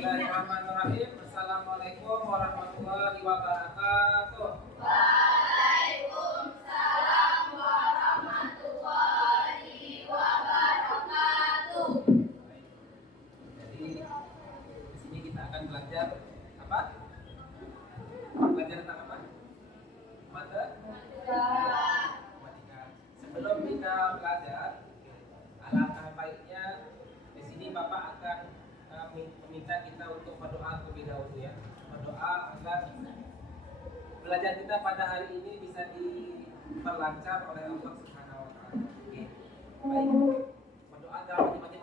Bismillahirrahmanirrahim. Assalamualaikum warahmatullahi wabarakatuh. Waalaikumsalam warahmatullahi wabarakatuh. Jadi di sini kita akan belajar apa? Belajar tentang apa? Matematika. Sebelum kita belajar, alangkah baiknya di sini Bapak akan meminta kita untuk berdoa terlebih dahulu ya. Berdoa agar belajar kita pada hari ini bisa diperlancar oleh Allah Subhanahu wa taala. Oke. Baik. Berdoa dalam hati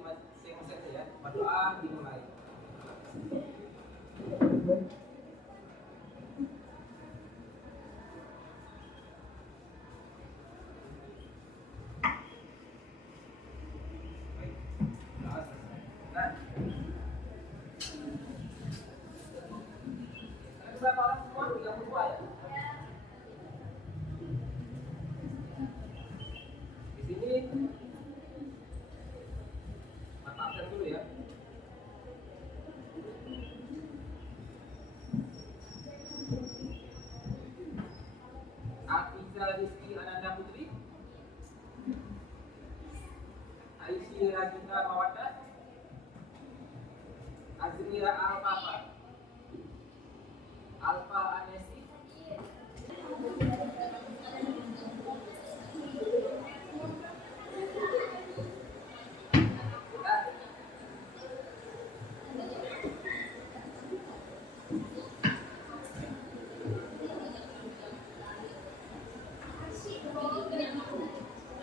masing-masing itu ya. Berdoa dimulai. Berapa orang semua? 32 ya? Di sini Bapak absen dulu ya. Afiza Rizki Ananda Putri, Aisyah Rajita Mawaddah, Azria Al-Papa, Alfa Anesi,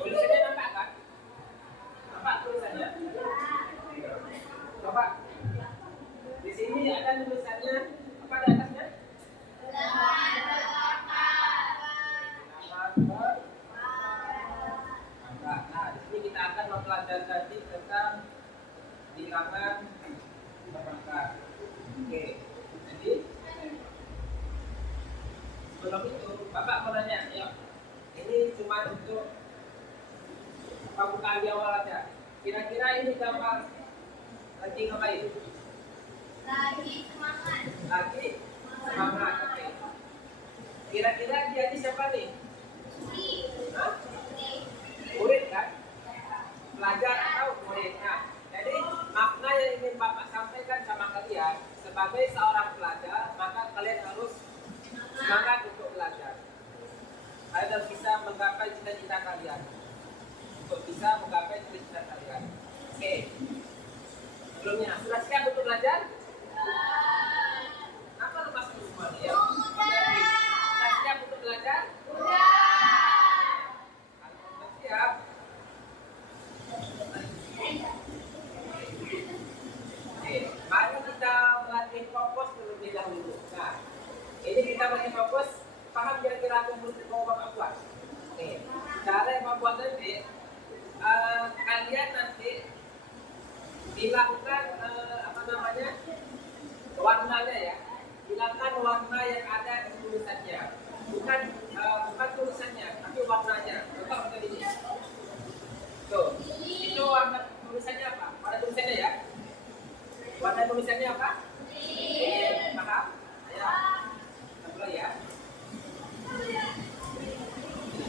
tulisannya nampak kan? Nampak tulisannya? Coba. Di sini ada tulisannya apa di atasnya? Nah, di sini kita akan mempelajari tentang bilangan perangkat. Oke, jadi sebelum itu Bapak mau nanya, ya. Ini cuma untuk pembukaan di awal aja. Kira-kira ini gambar lagi ngapain? Lagi semangat. Lagi semangat. Oke. Kira-kira dia ini siapa nih? Hah? Murid kan? Pelajar atau murid. Nah, jadi makna yang ingin Bapak sampaikan sama kalian, sebagai seorang pelajar, maka kalian harus semangat untuk belajar. Kalian harus bisa menggapai cita-cita kalian. Untuk bisa menggapai cita-cita kalian. Oke. Sebelumnya, sudah siap untuk belajar? Apa lepas itu semuanya? Ya? Sudah siap untuk belajar? Siap. Oke, mari kita melatih fokus terlebih dahulu. Nah, ini kita melatih fokus. Paham kira-kira aku mau Bapak buat? Oke, cara yang membuat nanti kalian nanti bilangkan warnanya ya. Bilangkan warna yang ada di tulisannya. Bukan tulisannya, tapi warnanya. Contoh seperti ini. Tuh, itu warna tulisannya apa? Warna tulisannya ya. Warna tulisannya apa? Paham? Ayo. Kita mulai ya.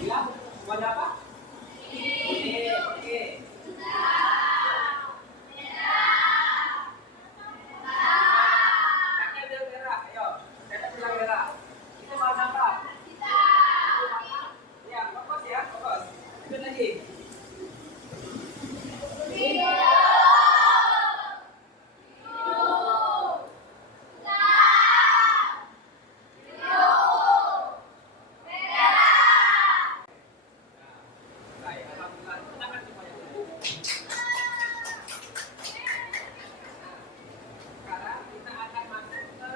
Bilang warna apa? Oke. Kakak bilang merah, ayo. Kakak bilang merah. Itu warna apa? Ya, fokus ya, fokus. Itu lagi. Baik, alhamdulillah. Silakan semuanya. Sekarang kita akan masuk ke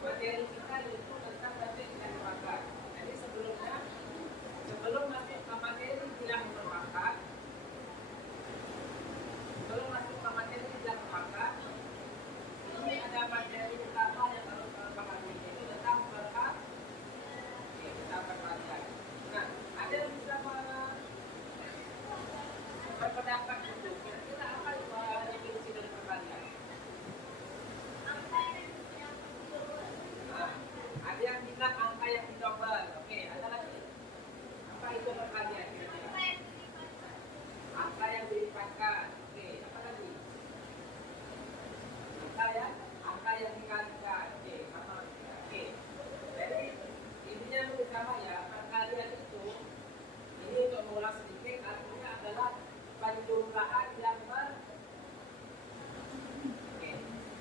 materi kita, yaitu tentang materi bilang perangkat. Jadi sebelum masuk ke materi bilang perangkat, ini ada materi utama yang harus kita pahami, yaitu tentang perangkat. Oke, kita akan pelajari. Nah, ada yang bisa berpendapat untuk kira-kira apa definisi dari perkalian? dilipatkan. Oke, apa lagi? Angka ya, angka yang dikalikan. Oke, sama. Oke. Jadi intinya lebih sama ya. Perkalian itu ini untuk mengulang sedikit artinya adalah penjumlahan yang oke.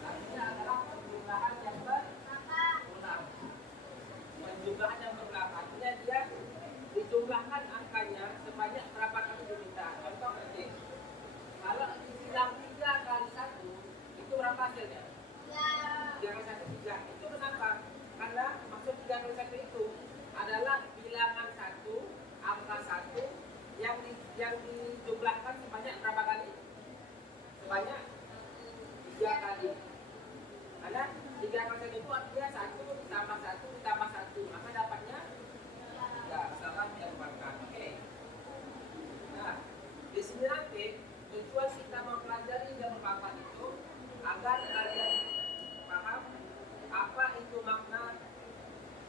Artinya adalah penjumlahan yang berulang. Penjumlahan yang berulang artinya dia dijumlahkan angkanya sebanyak berapa kali diminta. Contoh nanti, kalau dibilang 3 kali 1 itu berapa hasilnya? 3 kali 1 3. Itu kenapa? Karena maksud 3 kali 1 itu adalah bilangan 1, angka 1 yang dijumlahkan sebanyak berapa kali? Sebanyak 3 kali. Karena 3 kali 1 itu artinya 1 ditambah 1 ditambah 1, maka dapatnya 3. Salah diambangkan. Oke. Nah, di sini nanti tujuan kita mempelajari dan berpakat itu agar kalian paham apa itu makna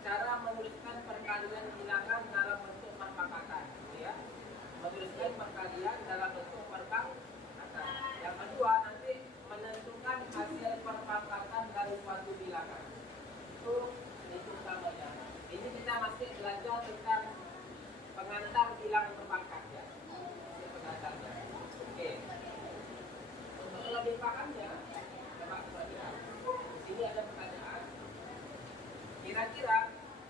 cara menuliskan perkalian bilangan dalam bentuk perpakatan, ya. Menuliskan perkalian dalam bentuk perpakatan. Yang kedua nanti menentukan hasil perpakatan dari suatu bilangan. Itu utamanya. Ini kita masih belajar tentang pengantar bilangan perpakat ya. Ini pengantarnya. Oke. Untuk lebih pahamnya, coba kita lihat. Di sini ada pertanyaan. Kira-kira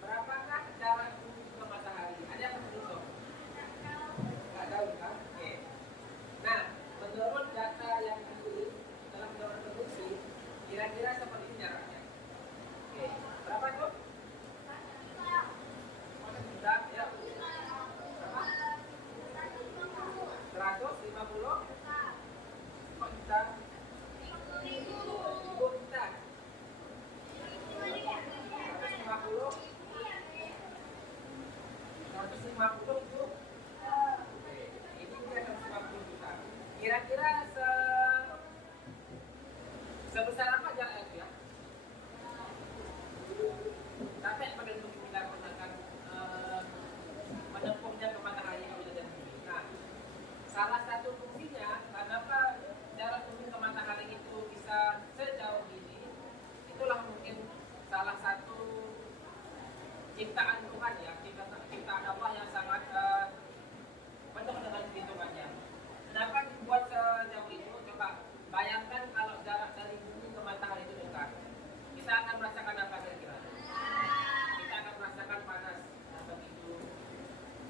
berapakah jarak bumi ke matahari? Ada yang berhitung? Nggak tahu kan? Oke. Nah, menurut data yang ditulis dalam gambar produksi, kira-kira seperti ini jaraknya. Oke. Berapa tuh? Sudah, ya. Berapa? 150? Kok juta? 1000 juta? 150? 150 itu? Oke. Ini dia 150 juta. Kira-kira sebesar apa jaraknya itu ya? Sampai pada untuk kita menggunakan menempuhnya ke matahari dan bumi. Nah, salah satu fungsinya kenapa jarak bumi ke matahari itu bisa sejauh ini, itulah mungkin salah satu ciptaan Tuhan ya, ciptaan Allah yang sangat penuh dengan hitungannya. Kenapa dibuat sejauh itu? Coba bayangkan kalau jarak dari bumi ke matahari itu dekat, kita akan merasakan apa kira-kira? Kita akan merasakan panas dan begitu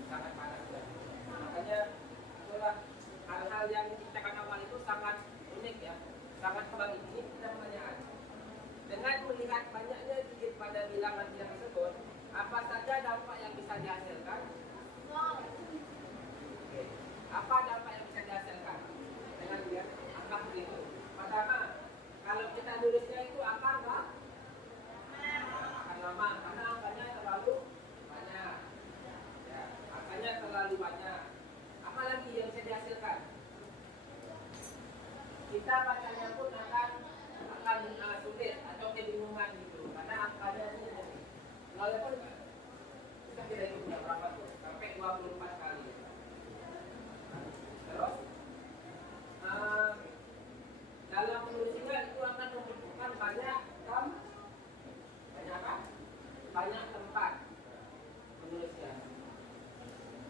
sangat panas ya. Makanya itulah hal-hal yang diciptakan Allah itu sangat unik ya, sangat kembali ini kita pertanyaan. Dengan melihat banyaknya digit pada bilangan yang tersebut, apa saja dampak yang bisa dihasilkan? Oke. Apa dampak yang bisa dihasilkan dengan lihat angka begitu? Pertama, kalau kita nulisnya itu akan lama karena angkanya terlalu banyak. Ya, angkanya terlalu banyak. Apa lagi yang bisa dihasilkan? Kita bacanya pun akan sulit atau kebingungan gitu karena angkanya ini jadi walaupun kita tidak hitung berapa tuh sampai 24 kali. Terus dalam menulisnya itu akan membutuhkan banyak tempat menulisnya.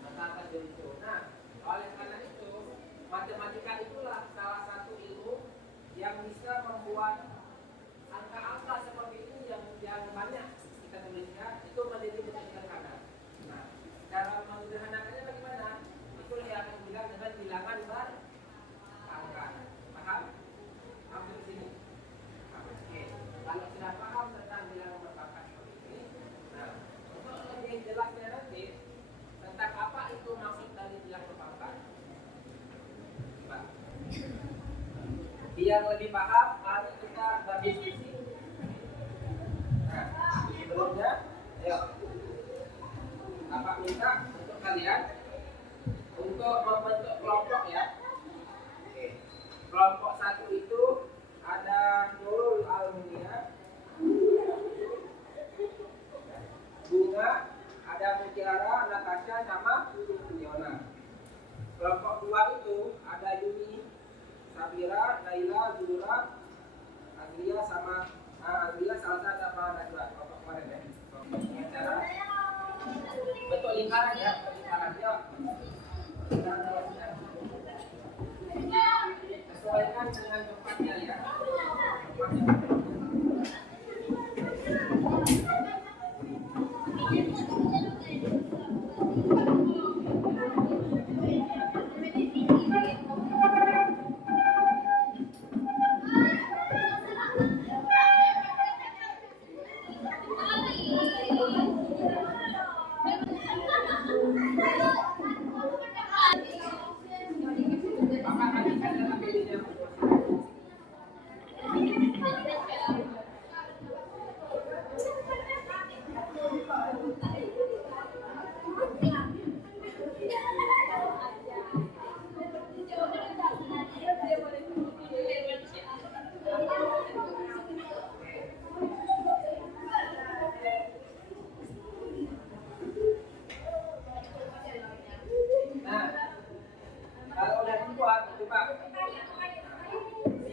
Maka akan jadi itu. Nah, oleh karena itu matematika itulah salah satu ilmu yang bisa membuat angka-angka seperti ini yang banyak kita tulisnya itu menjadi sederhana. Nah, cara menyederhanakannya bagaimana? Itulah yang akan bilang dengan bilangan berangka. Paham? Sampai sini. Oke. Kalau sudah paham tentang bilangan berangka seperti ini, nah, untuk lebih jelasnya nanti tentang apa itu maksud dari bilangan berangka, coba. Biar lebih paham, mari kita berdiskusi. Nah, sebelumnya, ayo. Bapak minta untuk kalian untuk membentuk kelompok ya. Oke. Kelompok 1 itu ada Nurul Almunia, Bunga, ada Mutiara, Natasha, sama Yona. Kelompok 2 itu ada Yuni Sabira, Laila, Zulura, Azria sama Azria salah satu apa Najwa kelompok kemarin ya. Pengacara. Bentuk lingkaran ya, lingkaran ya. Lingkaran luasnya. Sesuaikan dengan tempatnya ya. Tempatnya.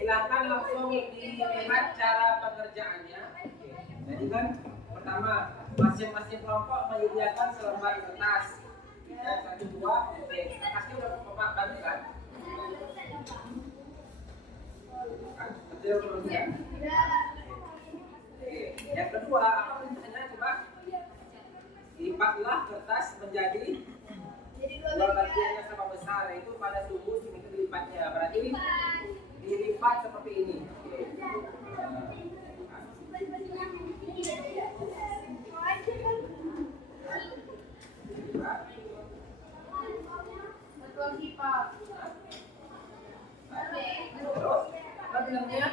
Silakan langsung dilihat cara pengerjaannya. Jadi kan pertama masing-masing kelompok menyediakan selembar kertas. Dan 1, 2, oke. Kertasnya udah Bapak bagi kan? Betul belum ya? Oke. Yang kedua apa perintahnya coba? Lipatlah kertas menjadi dua bagiannya sama besar, itu pada suhu simetri lipatnya. Berarti dilipat seperti ini. Terus, apa bilangnya?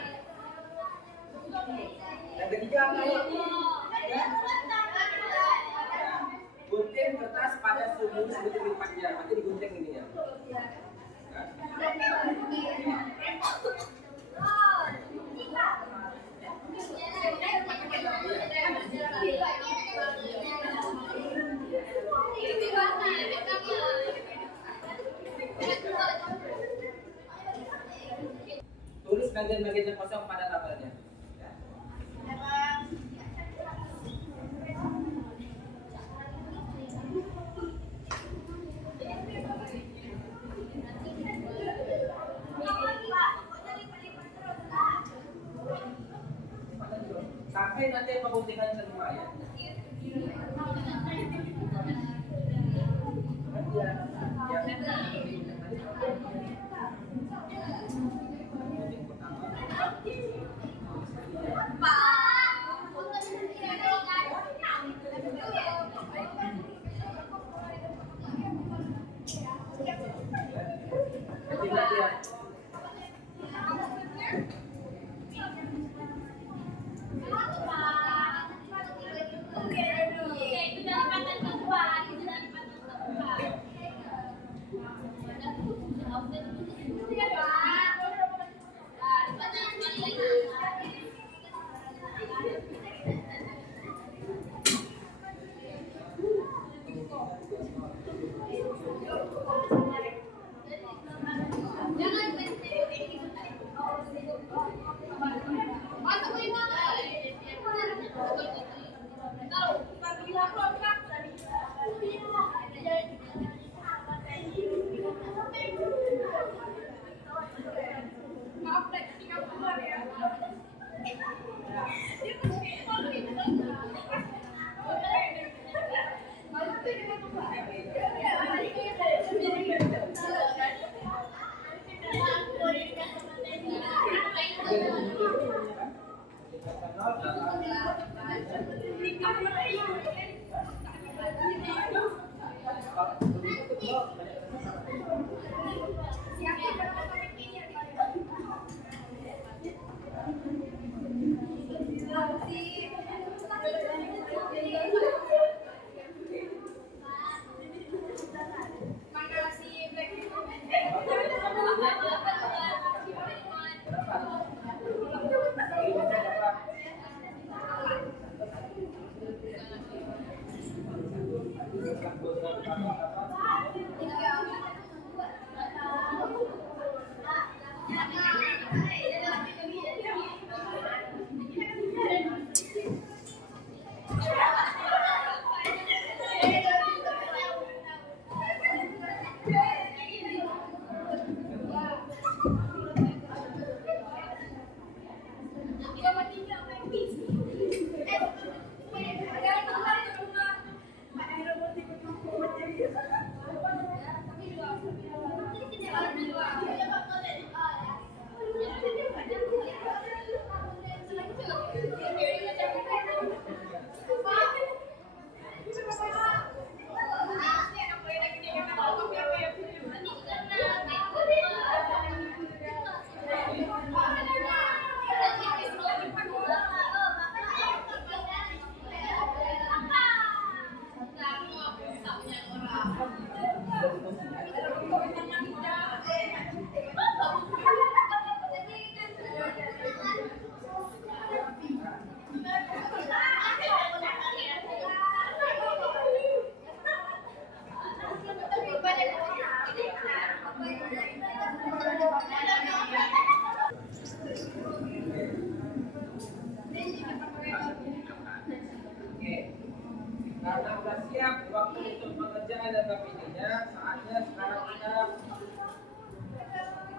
Yang ketiga apa ya? Gunting kertas pada suhu simetri lipatnya. Berarti digunting ini ya. Tulis bagian-bagian yang kosong pada tabelnya. Ya. Sampai nanti pembuktian semua ya.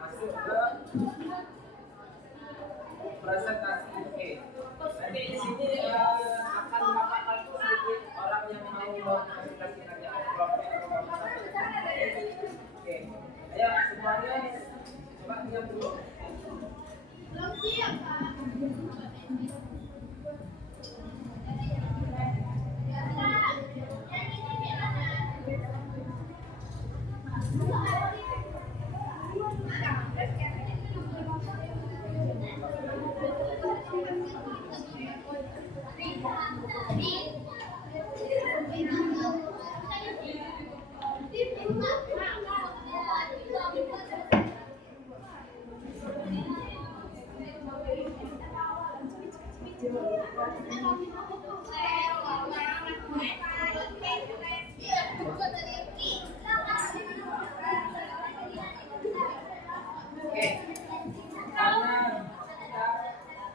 masuk ke presentasi. Oke. Nanti di sini akan Bapak bantu sedikit orang yang mau mempresentasikannya. Oke. Ayo semuanya coba diam dulu. Belum siap, Pak. Oke. Karena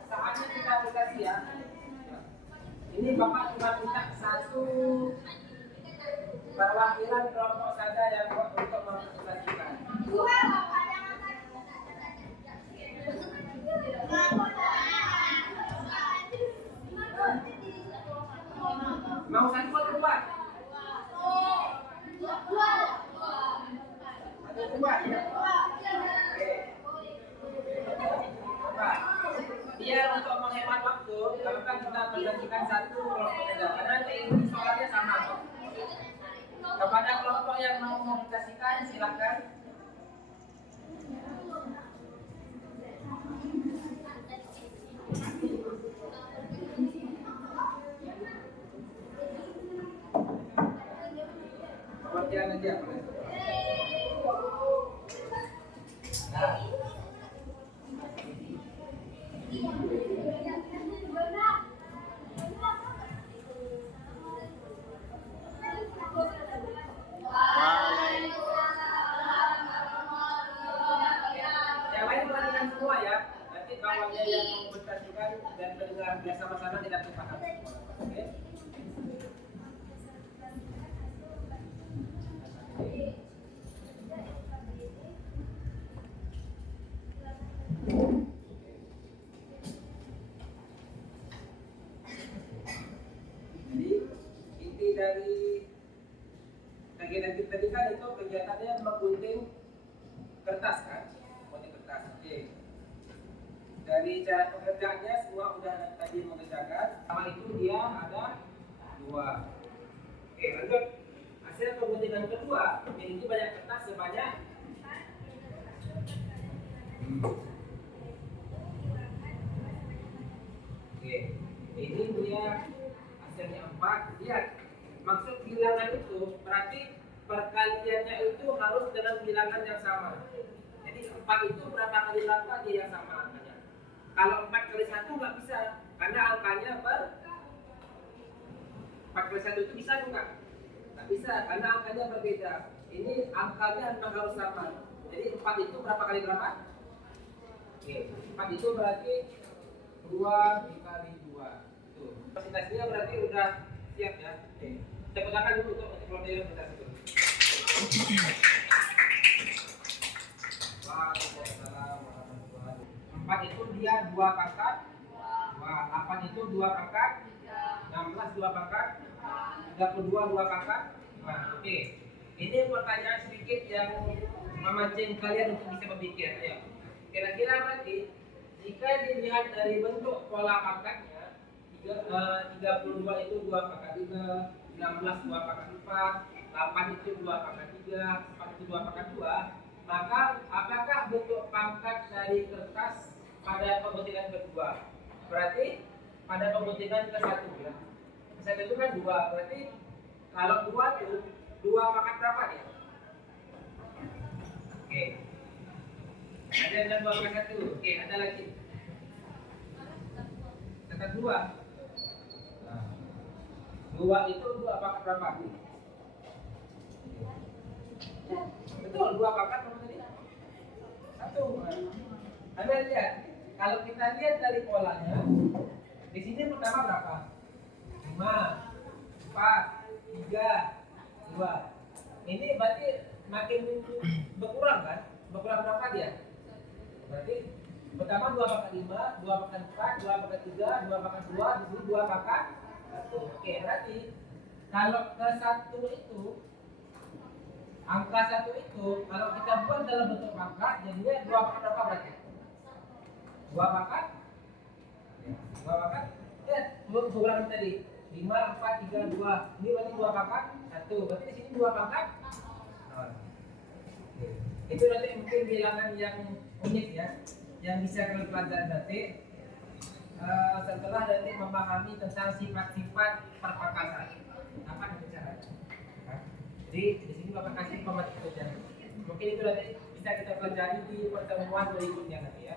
saatnya kita aplikasi ya. Ini Bapak cuma minta satu perwakilan kelompok saja yang untuk mempresentasikan. Mau satu atau dua? Ada dua ya? Oke. Coba. Biar untuk menghemat waktu, kalau kan kita presentasikan satu kelompok saja. Karena ini soalnya sama. Kepada kelompok yang mau mempresentasikan silakan. Perwakilan aja. Nah. Yang lain perhatikan semua ya. Nanti kawannya yang mempresentasikan dan mendengar bersama-sama tidak terpaham. Oke. Jadi inti dari kegiatan kita tadi kan itu kegiatannya menggunting kertas kan, menggunting kertas. Oke. Dari cara pengerjaannya semua udah tadi mengerjakan. Sama itu dia ada dua. Oke, lanjut. Hasil pengguntingan kedua memiliki banyak kertas sebanyak Oke, ini dia hasilnya 4. Lihat, maksud bilangan itu berarti perkaliannya itu harus dengan bilangan yang sama. Jadi 4 itu berapa kali berapa dia yang sama angkanya. Kalau 4 kali 1 nggak bisa, karena angkanya 4 kali 1 itu bisa enggak? Nggak bisa, karena angkanya berbeda. Ini angkanya memang harus sama. Jadi 4 itu berapa kali berapa? Oke, 4 itu berarti 2 dikali 2. Tuh, presentasinya berarti udah siap ya. Oke. Tepuk tangan dulu untuk kelompok yang presentasi dulu. Waalaikumsalam warahmatullahi wabarakatuh. 4 itu dia 2 pangkat. 8 itu 2 pangkat. 16 2 pangkat. 32 2 pangkat. Nah, oke. Ini pertanyaan sedikit yang memancing kalian untuk bisa berpikir. Ayo. Kira-kira nanti jika dilihat dari bentuk pola pangkatnya, 32 itu 2 pangkat 3, 16 2 pangkat 4, 8 itu 2 pangkat 3, 4 itu 2 pangkat 2, maka apakah bentuk pangkat dari kertas pada pembentukan kedua? Berarti pada pembentukan ke-1 ya. Ke-1 itu kan 2, berarti kalau 2 itu 2 pangkat berapa dia? Oke. Ada yang 2 pangkat 1. Oke, ada lagi. Pangkat 2. Nah, 2 itu 2 pangkat berapa? Betul, 2 pangkat berapa tadi? 1. Anda lihat, kalau kita lihat dari polanya, di sini pertama berapa? 5, 4, 3, 2. Ini berarti makin berkurang kan? Berkurang berapa dia? Berarti pertama 2 pangkat 5, 2 pangkat 4, 2 pangkat 3, 2 pangkat 2, di sini 2 pangkat 1. Oke, berarti kalau ke 1 itu angka 1 itu kalau kita buat dalam bentuk pangkat jadinya 2 pangkat berapa berarti? 2 pangkat 2 pangkat ya, kurang tadi 5, 4, 3, 2. Ini berarti 2 pangkat 1. Berarti di sini 2 pangkat 0. Itu nanti mungkin bilangan yang unik ya, yang bisa kalian pelajari nanti setelah nanti memahami tentang sifat-sifat perpangkatan. Apa itu caranya? Jadi di sini Bapak kasih pemahaman. Mungkin itu nanti bisa kita pelajari di pertemuan berikutnya nanti ya.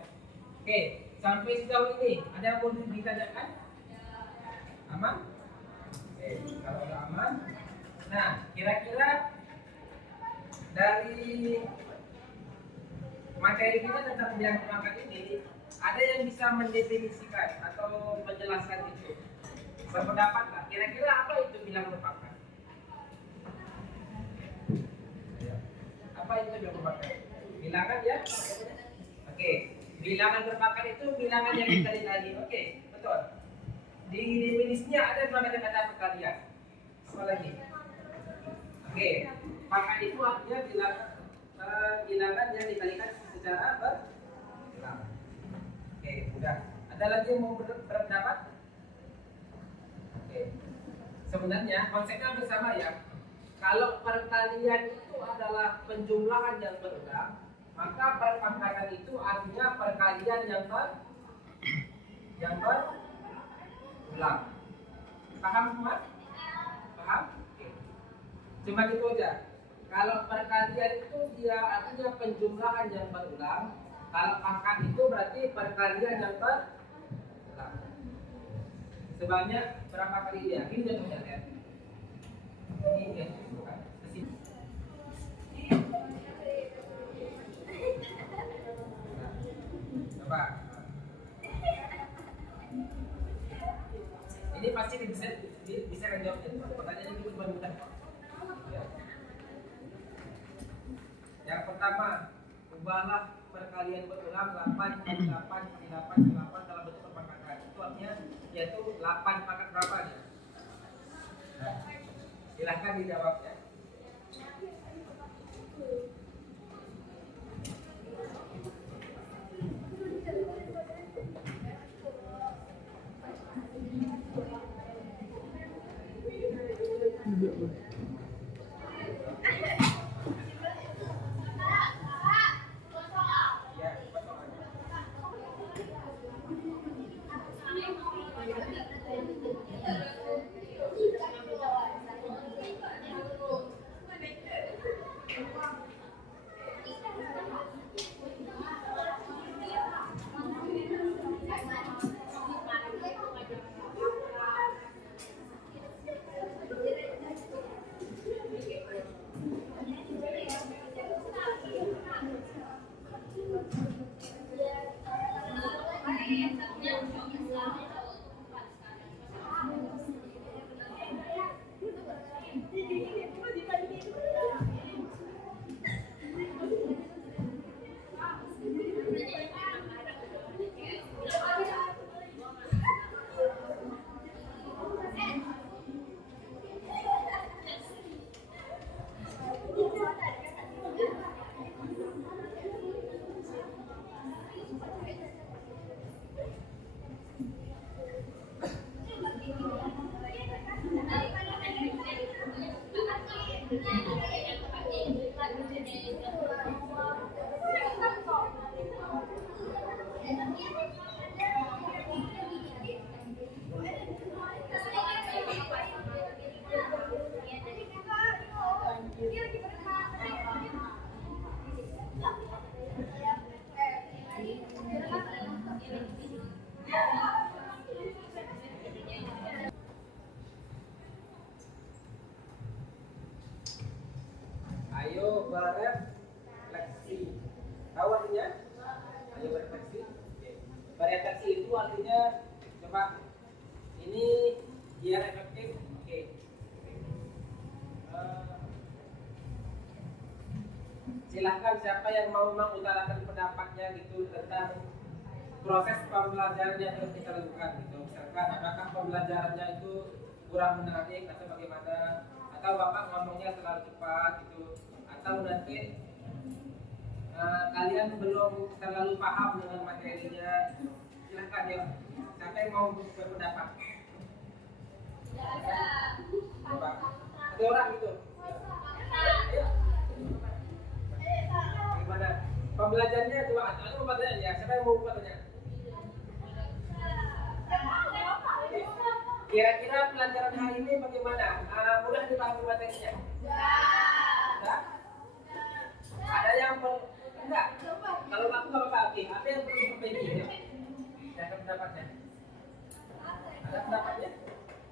Oke, sampai sejauh ini ada yang mau ditanyakan? Aman? Oke, kalau sudah aman. Nah, kira-kira dari materi kita tentang bilangan pangkat ini ada yang bisa mendefinisikan atau menjelaskan itu? Berpendapat lah, kira-kira apa itu bilangan berpangkat? Apa itu bilangan berpangkat? Bilangan ya? Oke, bilangan berpangkat itu bilangan yang dikali lagi. Oke, betul. Di definisinya ada kata perkalian. Apa lagi? Oke, pangkat itu artinya bilangan yang dikalikan secara berulang. Oke, udah. Ada lagi yang mau berpendapat? Oke. Sebenarnya konsepnya bersama ya. Kalau perkalian itu adalah penjumlahan yang berulang, maka perpangkatan itu artinya perkalian yang berulang. Paham semua? Paham? Oke. Cuma itu aja. Kalau perkalian itu dia artinya penjumlahan yang berulang. Kalau pangkat itu berarti perkalian yang berulang. Sebanyak berapa kali dia? Ini contohnya ya. Ini dia bukan. Kesini. Coba. Ini pasti bisa kan jawabnya. Pertanyaan ini cuma mudah. Ya. Yang pertama, ubahlah perkalian berulang 8 kali 8 kali 8 kali 8 dalam bentuk perpangkatan. Itu artinya yaitu 8 pangkat berapa nih? Nah, silahkan dijawab ya. Ayo berefleksi. Tahu artinya? Ayo berefleksi. Oke. Berefleksi itu artinya coba ini biar efektif. Oke. Silahkan siapa yang mau mengutarakan pendapatnya gitu tentang proses pembelajaran yang harus kita lakukan gitu. Misalkan apakah pembelajarannya itu kurang menarik atau bagaimana, atau bapak ngomongnya terlalu cepat gitu, atau nanti kalian belum terlalu paham dengan materinya. Silahkan ya, siapa yang mau berpendapat? Coba, ada orang gitu. Ayo. Gimana? Pembelajarannya coba, ada pembelajaran ya. Siapa yang mau bertanya? Kira-kira pelajaran hari ini bagaimana? Mudah dipahami materinya? Enggak? Ada yang enggak? Kalau aku nggak apa-apa. Oke, apa yang perlu diperbaiki? Ya? Ada pendapatnya? Ada pendapatnya?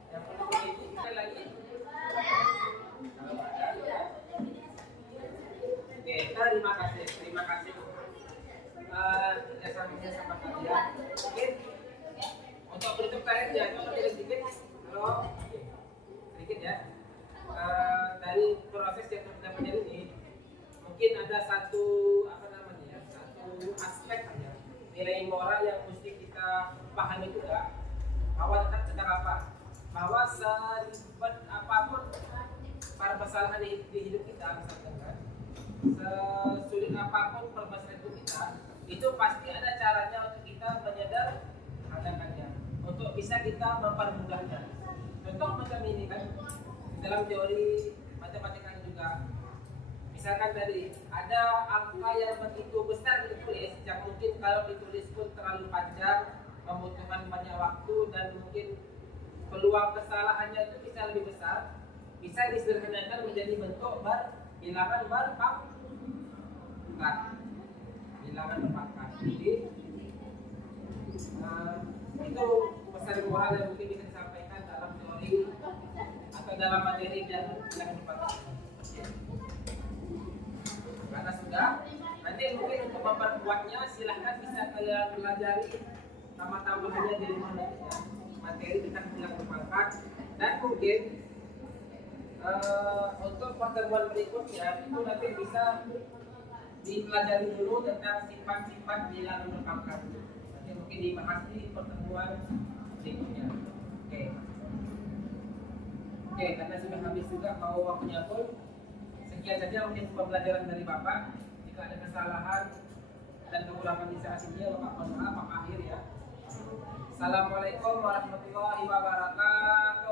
Yang perlu diperbaiki? Sekali lagi? Kalau ada, ya. Oke, terima kasih. Terima kasih. Kerjasamanya sama kalian. Mungkin untuk berhitung terakhir ya, coba sedikit. Halo, sedikit ya. Dari proses yang kita pelajari ini, mungkin ada satu satu aspek aja nilai moral yang mesti kita pahami juga. Bahwa tentang apa? Bahwa seribet apapun permasalahan di hidup kita, misalkan kan, sesulit apapun permasalahan hidup kita, itu pasti ada caranya untuk kita menyederhanakannya, untuk bisa kita mempermudahnya. Contoh macam ini kan, dalam teori matematika juga, misalkan tadi ada angka yang begitu besar ditulis, yang mungkin kalau ditulis pun terlalu panjang, membutuhkan banyak waktu, dan mungkin peluang kesalahannya itu bisa lebih besar, bisa disederhanakan menjadi bentuk bilangan berpangkat. Bilangan berpangkat. Jadi itu pesan moral yang mungkin bisa disampaikan dalam teori atau dalam materi bilangan berpangkat. Karena sudah, nanti mungkin untuk memperkuatnya silahkan bisa kalian pelajari tambah-tambahannya di rumah nanti ya, materi tentang bilangan berpangkat. Dan mungkin untuk pertemuan berikutnya itu nanti bisa dipelajari dulu tentang sifat-sifat bilangan berpangkat. Nanti mungkin dibahas di pertemuan berikutnya. Oke, karena sudah habis juga mau waktunya pun, sekian saja mungkin pembelajaran dari Bapak. Jika ada kesalahan dan kekurangan di saat ini, Bapak mohon maaf, Bapak akhir ya. Assalamualaikum warahmatullahi wabarakatuh.